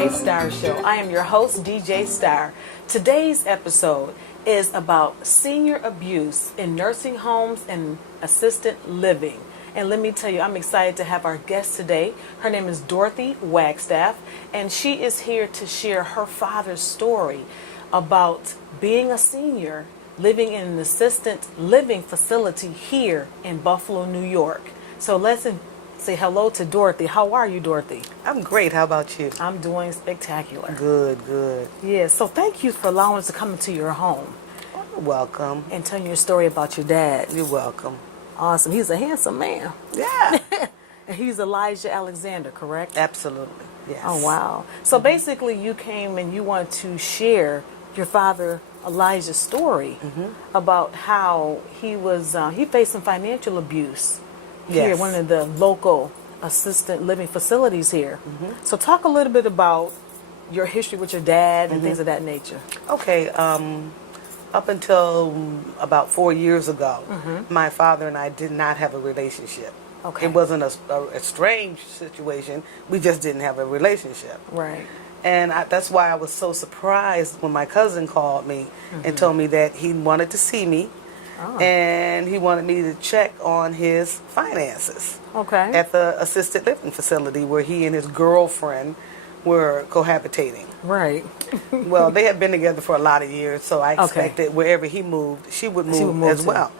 DJ Starr Show. I am your host, DJ Starr. Today's episode is about senior abuse in nursing homes and assisted living. And let me tell you, I'm excited to have our guest today. Her name is Dorothy Wagstaff, and she is here to share her father's story about being a senior living in an assisted living facility here in Buffalo, New York. So let's say hello to Dorothy. How are you, Dorothy? I'm great. How about you? I'm doing spectacular. Good, good. Yeah, so thank you for allowing us to come into your home You're welcome. and tell your story about your dad. You're welcome. Awesome. He's a handsome man. Yeah. And he's Elijah Alexander, correct? Absolutely. Yes. Oh, wow. So basically you came and you want to share your father Elijah's story about how he was, he faced some financial abuse here, Yes. one of the local assisted living facilities here. So talk a little bit about your history with your dad and things of that nature. Okay. Up until about 4 years ago, my father and I did not have a relationship. Okay. It wasn't a strange situation. We just didn't have a relationship. Right. And that's why I was so surprised when my cousin called me and told me that he wanted to see me. And he wanted me to check on his finances Okay. at the assisted living facility where he and his girlfriend were cohabitating. Right. Well, they had been together for a lot of years, so I expected wherever he moved, she would move as too. well.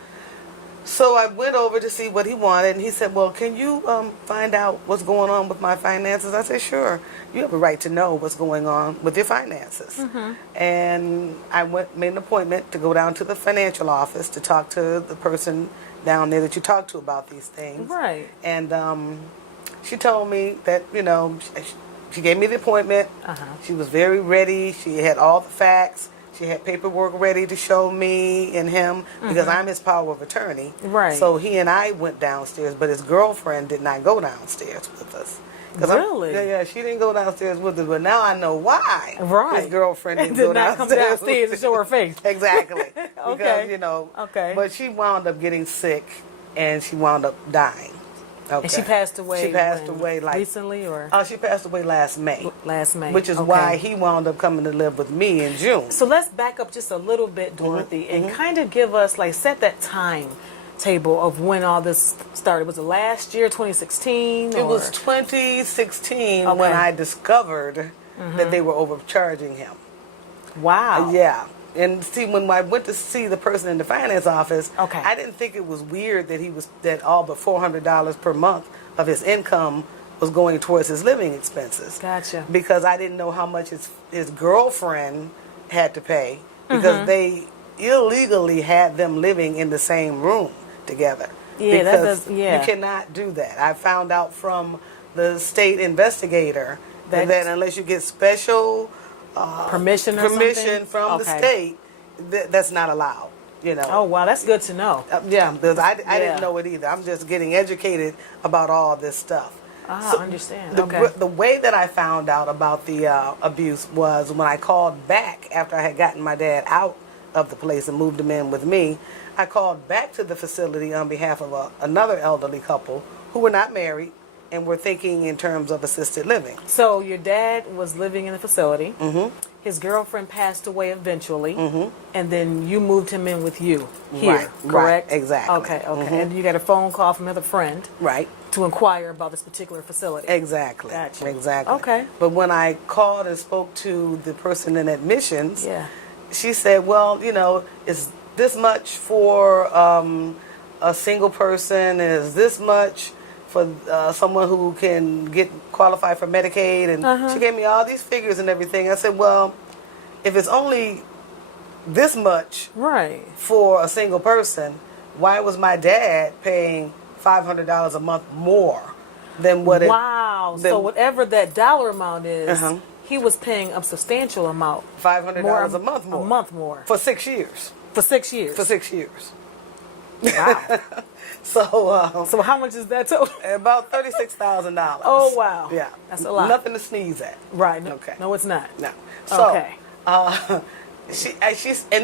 So I went over to see what he wanted, and he said, well, can you find out what's going on with my finances? I said, sure. You have a right to know what's going on with your finances. And I made an appointment to go down to the financial office to talk to the person down there that you talk to about these things. Right. And she told me that, she gave me the appointment. She was very ready. She had all the facts. She had paperwork ready to show me and him because I'm his power of attorney. Right. So he and I went downstairs, but his girlfriend did not go downstairs with us. Really? Yeah, she didn't go downstairs with us, but now I know why. Right. His girlfriend didn't Did go not come downstairs. downstairs to show her face. Exactly. Okay. Because, Okay. But she wound up getting sick and she wound up dying. Okay. And she passed away. She passed away like recently, or she passed away last May. last May, Which is Okay. why he wound up coming to live with me in June. So let's back up just a little bit, Dorothy, and kind of give us set that time table of when all this started. Was it last year, 2016? It was 2016 when I discovered that they were overcharging him. Wow. Yeah. And see, when I went to see the person in the finance office, Okay. I didn't think it was weird that all but $400 per month of his income was going towards his living expenses. Gotcha. Because I didn't know how much his girlfriend had to pay because they illegally had them living in the same room together. Yeah, that does. Yeah. You cannot do that. I found out from the state investigator that unless you get special permission permission from the state, that's not allowed. Oh wow, that's good to know. Yeah, because I didn't know it either. I'm just getting educated about all this stuff. I understand. Okay. The way that I found out about the abuse was when I called back after I had gotten my dad out of the place and moved him in with me. I called back to the facility on behalf of another elderly couple who were not married and were thinking in terms of assisted living. So your dad was living in the facility. His girlfriend passed away eventually, and then you moved him in with you here, correct? Right, exactly. Okay. And you got a phone call from another friend, Right. to inquire about this particular facility. Exactly. Gotcha. Exactly. Okay. But when I called and spoke to the person in admissions, Yeah. she said, well, is this much for a single person? Is this much for someone who can get qualified for Medicaid? And she gave me all these figures and everything. I said, well, if it's only this much Right. for a single person, why was my dad paying $500 a month more than what Wow. So whatever that dollar amount is, he was paying a substantial amount. $500 a month more. A month more. For 6 years. For 6 years. For 6 years. Wow. So how much is that total? About $36,000. Oh, wow. Yeah. That's a lot. Nothing to sneeze at. Right. No, Okay. No, it's not. No. So, Okay.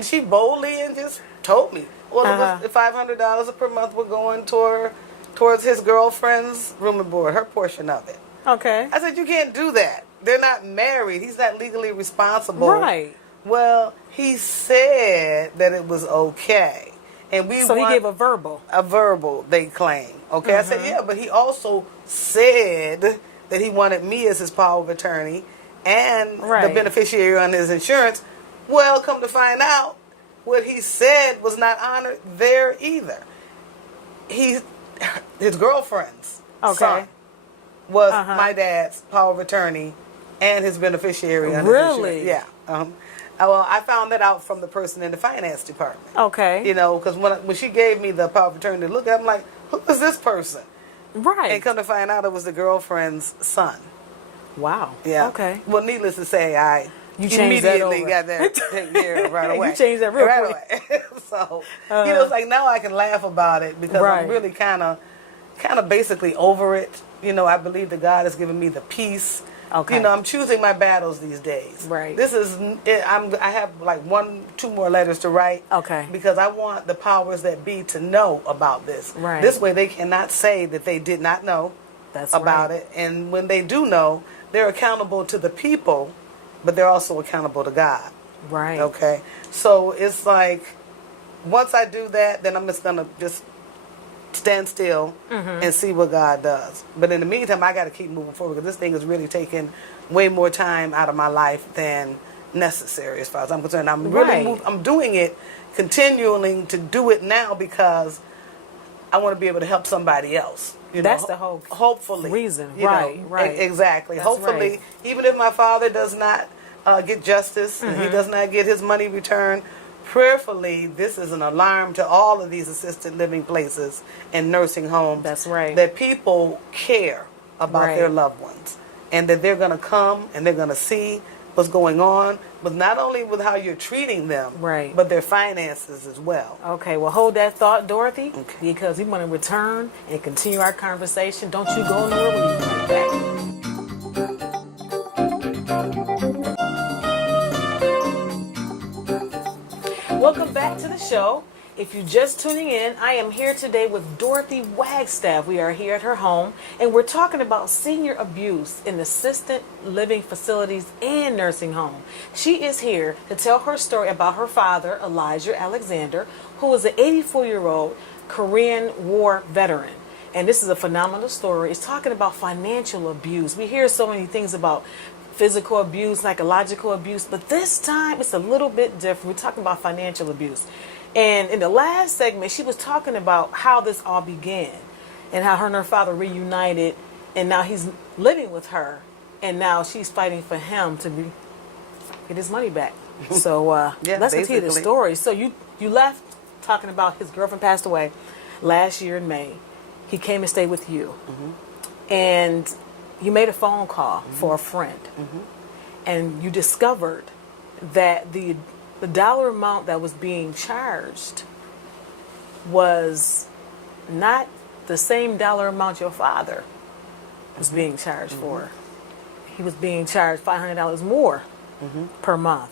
she boldly and just told me, well, it was $500 per month were going towards his girlfriend's room and board, her portion of it. Okay. I said, you can't do that. they're not married. He's not legally responsible. Right. Well, he said that it was okay. And So he gave a verbal. A verbal, they claim. Okay, I said, yeah, but he also said that he wanted me as his power of attorney and the beneficiary on his insurance. Well, come to find out, what he said was not honored there either. His girlfriend's son was my dad's power of attorney and his beneficiary on his insurance. Really? Yeah. Well, I found that out from the person in the finance department. Okay. You know, because when she gave me the power of attorney to look at, I'm like, who is this person? Right. And come to find out, it was the girlfriend's son. Wow. Yeah. Okay. Well, needless to say, You changed that immediately over. got that taken care of right away. You changed that real right quick. away. So, you know, it's like now I can laugh about it because I'm really kind of basically over it. You know, I believe that God has given me the peace. Okay. You know, I'm choosing my battles these days. Right. This is, I have like 2 more letters to write. Okay. Because I want the powers that be to know about this. Right. This way they cannot say that they did not know about it. And when they do know, they're accountable to the people, but they're also accountable to God. Right. Okay. So it's like, once I do that, then I'm just going to just stand still and see what God does. But in the meantime, I got to keep moving forward because this thing is really taking way more time out of my life than necessary as far as I'm concerned. I'm really I'm doing it, continuing to do it now because I want to be able to help somebody else. That's the whole hopefully reason. Right. Exactly. That's hopefully, even if my father does not get justice and he does not get his money returned, prayerfully, this is an alarm to all of these assisted living places and nursing homes. That's right. That people care about their loved ones and that they're going to come and they're going to see what's going on, but not only with how you're treating them, but their finances as well. Okay, well, hold that thought, Dorothy, because we want to return and continue our conversation. Don't you go nowhere, we'll be right back. Welcome back to the show. If you're just tuning in, I am here today with Dorothy Wagstaff. We are here at her home, and we're talking about senior abuse in assisted living facilities and nursing home. She is here to tell her story about her father, Elijah Alexander, who is an 84-year-old Korean War veteran. And this is a phenomenal story. It's talking about financial abuse. We hear so many things about physical abuse, psychological abuse, but this time it's a little bit different. We're talking about financial abuse. And in the last segment, she was talking about how this all began and how her and her father reunited, and now he's living with her, and now she's fighting for him to get his money back. So let's continue the story. So you left talking about his girlfriend passed away last year in May. He came and stayed with you. And you made a phone call for a friend. And you discovered that the dollar amount that was being charged was not the same dollar amount your father was being charged for. He was being charged $500 more per month.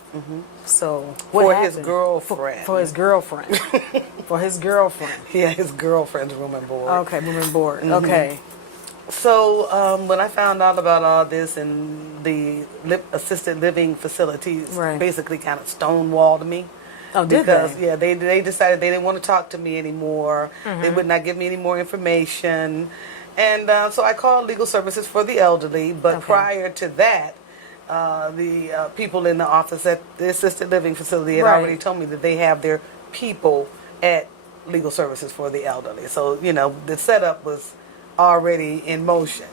So what happened? His girlfriend. For his girlfriend. For his girlfriend. Yeah, his girlfriend's room and board. Okay, room and board. Okay. So when I found out about all this and the assisted living facilities basically kind of stonewalled me. Oh, did because, they? Yeah, they decided they didn't want to talk to me anymore. They would not give me any more information. And so I called Legal Services for the Elderly. But prior to that, the people in the office at the assisted living facility had already told me that they have their people at Legal Services for the Elderly. So, you know, the setup was already in motion.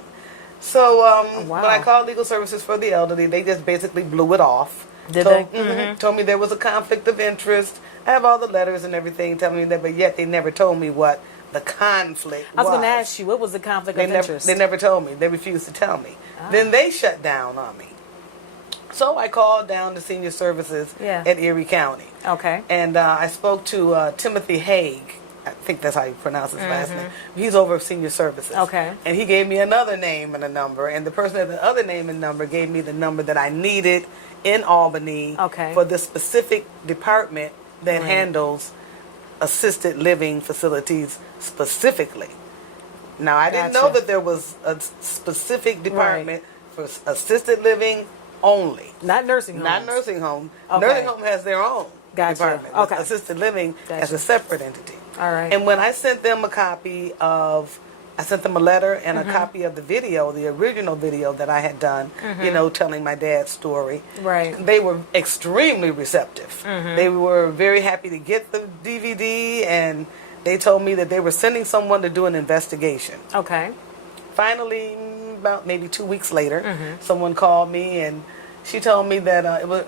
So when I called Legal Services for the Elderly, they just basically blew it off. Did they? Told me there was a conflict of interest. I have all the letters and everything telling me that, but yet they never told me what the conflict was. I was going to ask you, what was the conflict of interest? They never told me. They refused to tell me. Then they shut down on me. So I called down to Senior Services at Erie County. Okay. And I spoke to Timothy Haig. I think that's how you pronounce his last name. He's over Senior Services. Okay. And he gave me another name and a number. And the person at the other name and number gave me the number that I needed in Albany for the specific department that handles assisted living facilities specifically. Now, I didn't know that there was a specific department for assisted living only. Not nursing homes. Not nursing home. Okay. Nursing home has their own department. Okay. Assisted living has a separate entity. All right. And when I sent them I sent them a letter and a copy of the video, the original video that I had done, telling my dad's story. Right. They were extremely receptive. They were very happy to get the DVD, and they told me that they were sending someone to do an investigation. Okay. Finally, about maybe 2 weeks later, someone called me, and she told me that it was.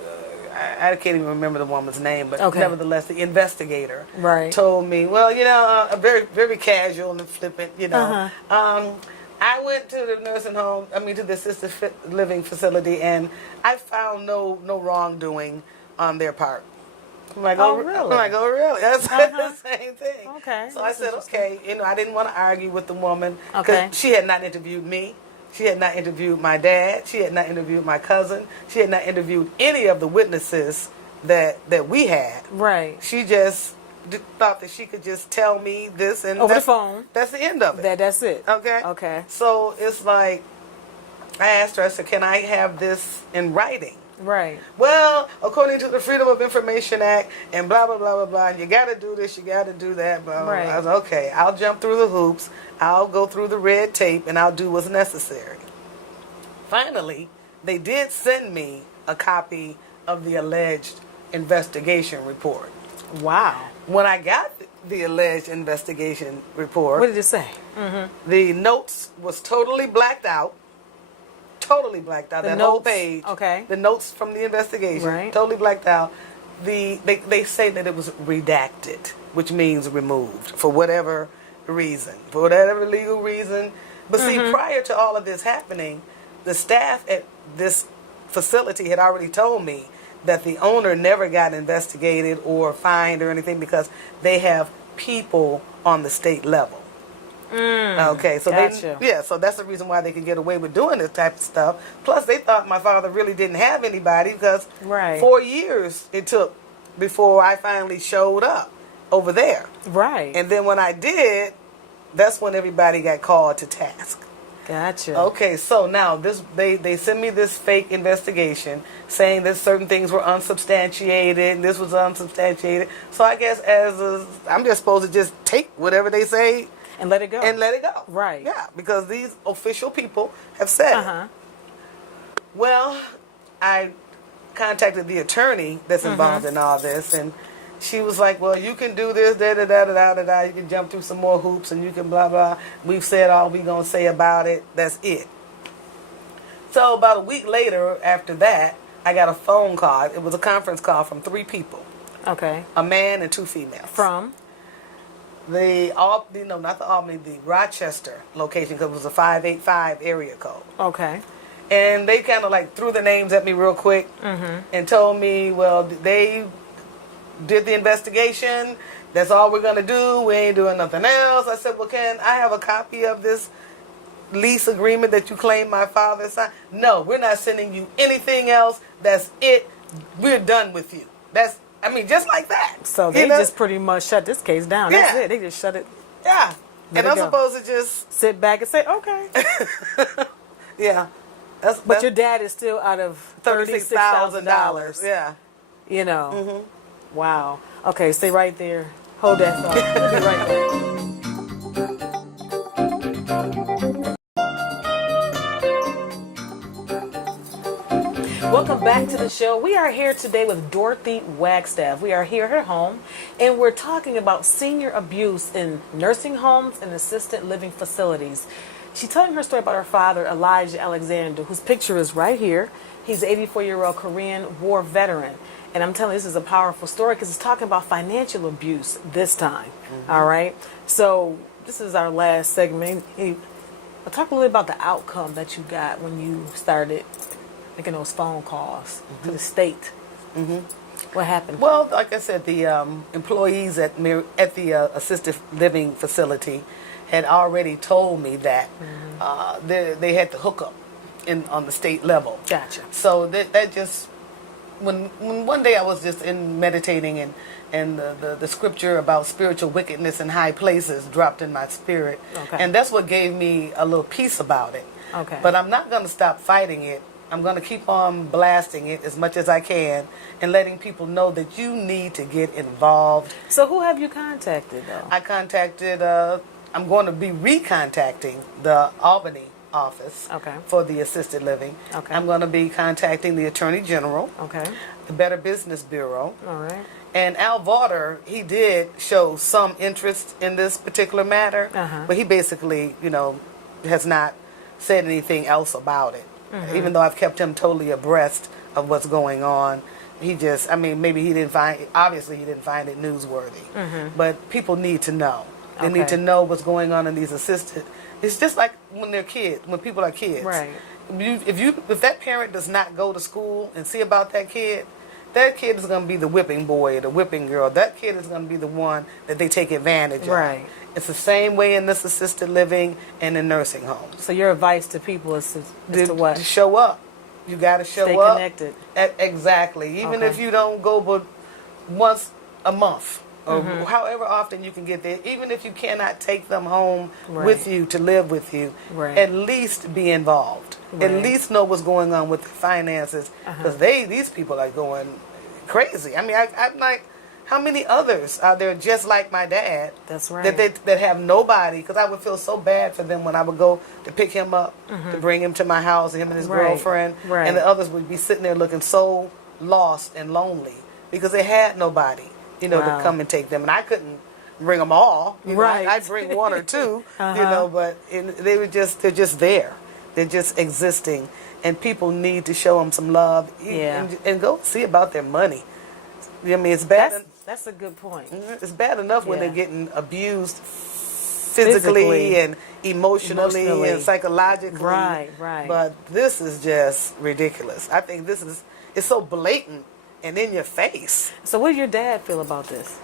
I can't even remember the woman's name, but nevertheless, the investigator told me, well, very, very casual and flippant, I went to the nursing home, to the assisted living facility, and I found no wrongdoing on their part. I'm like, really? I'm like, oh, really? That's the same thing. Okay. So I said, okay. I didn't want to argue with the woman because Okay. she had not interviewed me. She had not interviewed my dad. She had not interviewed my cousin. She had not interviewed any of the witnesses that we had. Right. She just thought that she could just tell me this and over the phone. That's the end of it. That's it. Okay. Okay. So it's like, I asked her, I said, can I have this in writing? Right. Well, according to the Freedom of Information Act and blah, blah, blah, blah, blah, and you got to do this, you got to do that. Blah, blah, Right. blah. I was okay, I'll jump through the hoops, I'll go through the red tape, and I'll do what's necessary. Finally, they did send me a copy of the alleged investigation report. Wow. When I got the alleged investigation report, What did it say? the notes was totally blacked out. Totally blacked out. The That notes, whole page. okay. The notes from the investigation. Right. Totally blacked out. They say that it was redacted, which means removed for whatever reason, for whatever legal reason. But see, prior to all of this happening, the staff at this facility had already told me that the owner never got investigated or fined or anything because they have people on the state level. Okay, so gotcha. so that's the reason why they can get away with doing this type of stuff. Plus, they thought my father really didn't have anybody because 4 years it took before I finally showed up over there. Right. And then when I did, that's when everybody got called to task. Gotcha. Okay, so now they sent me this fake investigation saying that certain things were unsubstantiated and this was unsubstantiated. So I guess I'm just supposed to just take whatever they say and let it go. Right. Yeah, because these official people have said it. Well, I contacted the attorney that's involved in all this, and she was like, well, you can do this, da-da-da-da-da-da, you can jump through some more hoops, and you can blah, blah. We've said all we're going to say about it. That's it. So about a week later, after that, I got a phone call. It was a conference call from 3 people. Okay. A man and 2 females. From? Not the Albany, the Rochester location, because it was a 585 area code. Okay. And they kind of like threw the names at me real quick and told me, well, they did the investigation. That's all we're going to do. We ain't doing nothing else. I said, well, can I have a copy of this lease agreement that you claim my father signed? No, we're not sending you anything else. That's it. We're done with you. Just like that. So they just pretty much shut this case down. That's it. They just shut it. Yeah. And I'm supposed to just sit back and say, okay. Yeah. But your dad is still out of $36,000. Yeah. You know. Wow. Okay, stay right there. Hold that thought. We'll be right back. Welcome back to the show. We are here today with Dorothy Wagstaff. We are here at her home, and we're talking about senior abuse in nursing homes and assisted living facilities. She's telling her story about her father, Elijah Alexander, whose picture is right here. He's an 84-year-old Korean War veteran. And I'm telling you, this is a powerful story because it's talking about financial abuse this time. All right? So this is our last segment. I'll talk a little about the outcome that you got when you started making those phone calls to the state. What happened? Well, like I said, the employees at the assisted living facility had already told me that they had to hook up on the state level. Gotcha. So that just, when one day I was just meditating and the scripture about spiritual wickedness in high places dropped in my spirit. Okay. And that's what gave me a little peace about it. Okay. But I'm not going to stop fighting it. I'm going to keep on blasting it as much as I can and letting people know that you need to get involved. So who have you contacted, though? I contacted, I'm going to be recontacting the Albany office Okay. for the assisted living. Okay. I'm going to be contacting the Attorney General, Okay. the Better Business Bureau. All right. And Al Varder, he did show some interest in this particular matter, but he basically, has not said anything else about it. Even though I've kept him totally abreast of what's going on, maybe he didn't find it newsworthy. But people need to know. They need to know what's going on in these assisted. It's just like when they're kids, when people are kids. Right. If that parent does not go to school and see about that kid is going to be the whipping boy or the whipping girl. That kid is going to be the one that they take advantage of. Right. It's the same way in this assisted living and in nursing homes. So your advice to people is to what? To show up. You got to show Stay up. connected. Exactly. Even if you don't go but once a month or however often you can get there, even if you cannot take them home with you to live with you, at least be involved. At least know what's going on with the finances, because these people are going crazy. I'm like, how many others are there just like my dad? That's right. That have nobody? Because I would feel so bad for them when I would go to pick him up to bring him to my house, him and his girlfriend, and the others would be sitting there looking so lost and lonely because they had nobody, to come and take them, and I couldn't bring them all. I'd bring one or two, but they're just there. They're just existing, and people need to show them some love and go see about their money. It's bad. That's a good point. It's bad enough when they're getting abused physically and emotionally and psychologically. Right. But this is just ridiculous. I think it's so blatant and in your face. So what does your dad feel about this?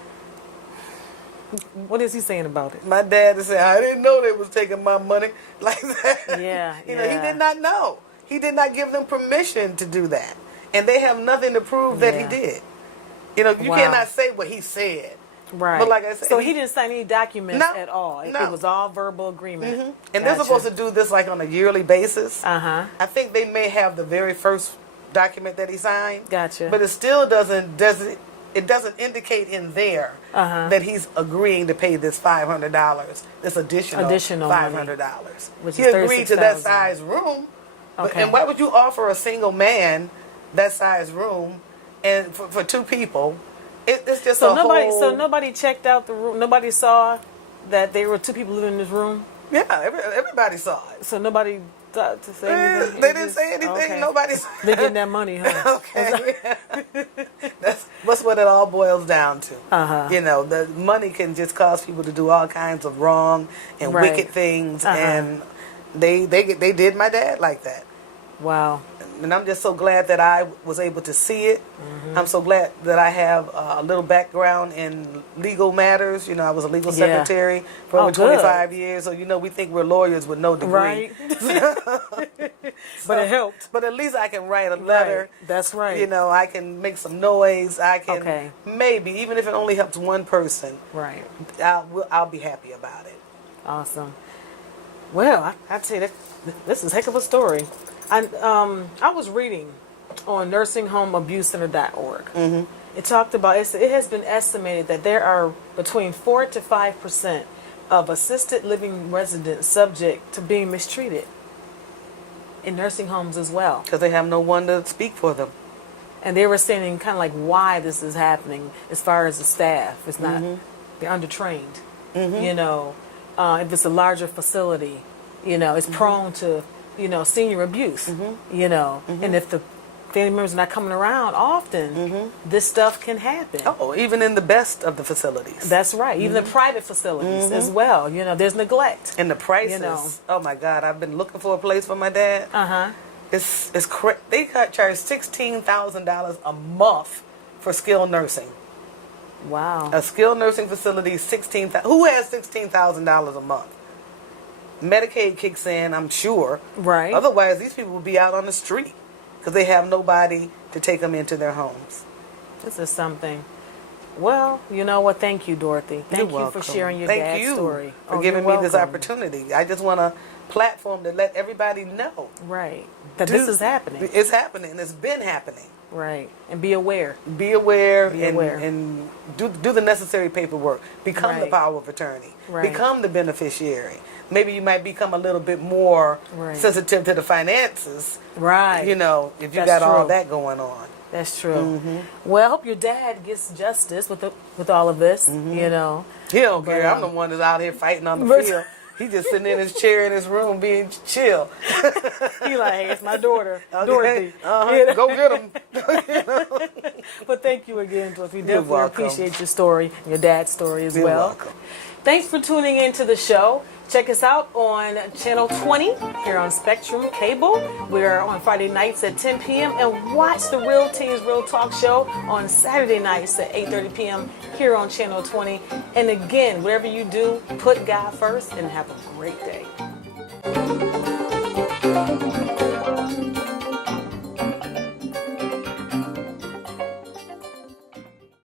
What is he saying about it? My dad is saying, I didn't know they was taking my money like that. Yeah. He did not know. He did not give them permission to do that. And they have nothing to prove that he did. You cannot say what he said. Right. But like I said, so he didn't sign any documents at all. No. It was all verbal agreement. And they're supposed to do this like on a yearly basis. I think they may have the very first document that he signed. Gotcha. But it still doesn't indicate in there that he's agreeing to pay this $500, this additional $500. Which he is agreed to that size room. Okay. And why would you offer a single man that size room and for two people? It's just So nobody checked out the room. Nobody saw that there were two people living in this room. Yeah, everybody saw it. So nobody thought to say anything. They didn't say anything. Okay. Nobody. They're getting that money, huh? Okay. That's what it all boils down to. The money can just cause people to do all kinds of wrong and wicked things, and they did my dad like that. Wow. And I'm just so glad that I was able to see it. I'm so glad that I have a little background in legal matters. I was a legal secretary for over 25 years. So, we think we're lawyers with no degree. Right. But it helped. But at least I can write a letter. Right. That's right. I can make some noise. I can maybe, even if it only helps one person. Right. I'll be happy about it. Awesome. Well, I'd say that this is a heck of a story. I was reading on nursinghomeabusecenter.org. It talked about it has been estimated that there are between 4 to 5% of assisted living residents subject to being mistreated in nursing homes as well. Because they have no one to speak for them. And they were saying kind of like why this is happening as far as the staff. It's not, they're undertrained. If it's a larger facility, it's prone to senior abuse, and if the family members are not coming around often, this stuff can happen. Oh, even in the best of the facilities. That's right. Even the private facilities as well. There's neglect. And the prices. Oh my God, I've been looking for a place for my dad. It's they charge $16,000 a month for skilled nursing. Wow. A skilled nursing facility, $16,000. Who has $16,000 a month? Medicaid kicks in, I'm sure. Right. Otherwise, these people will be out on the street because they have nobody to take them into their homes. This is something. Well, you know what? Thank you, Dorothy. Thank you for sharing your dad's story. For giving me this opportunity. I just want to platform to let everybody know. Right. That this is happening. It's happening. It's been happening. Right. And be aware. Be aware, Be and, aware. and do the necessary paperwork. Become the Right. power of attorney. Right. Become the beneficiary. Maybe you might become a little bit more Right. sensitive to the finances. Right. You know, if you That's got all true. that going on. That's true. Well, I hope your dad gets justice with all of this, you know. He don't But, care. I'm the one that's out here fighting on the But- field. He just sitting in his chair in his room being chill. He like, hey, it's my daughter, Okay. Dorothy. Uh-huh. You know? Go get him. But thank you again, Dorothy. You're Definitely welcome. appreciate your story and your dad's story as You're well. welcome. Thanks for tuning in to the show. Check us out on Channel 20 here on Spectrum Cable. We're on Friday nights at 10 p.m. and watch the Real Teens Real Talk Show on Saturday nights at 8:30 p.m. here on Channel 20. And again, whatever you do, put God first and have a great day.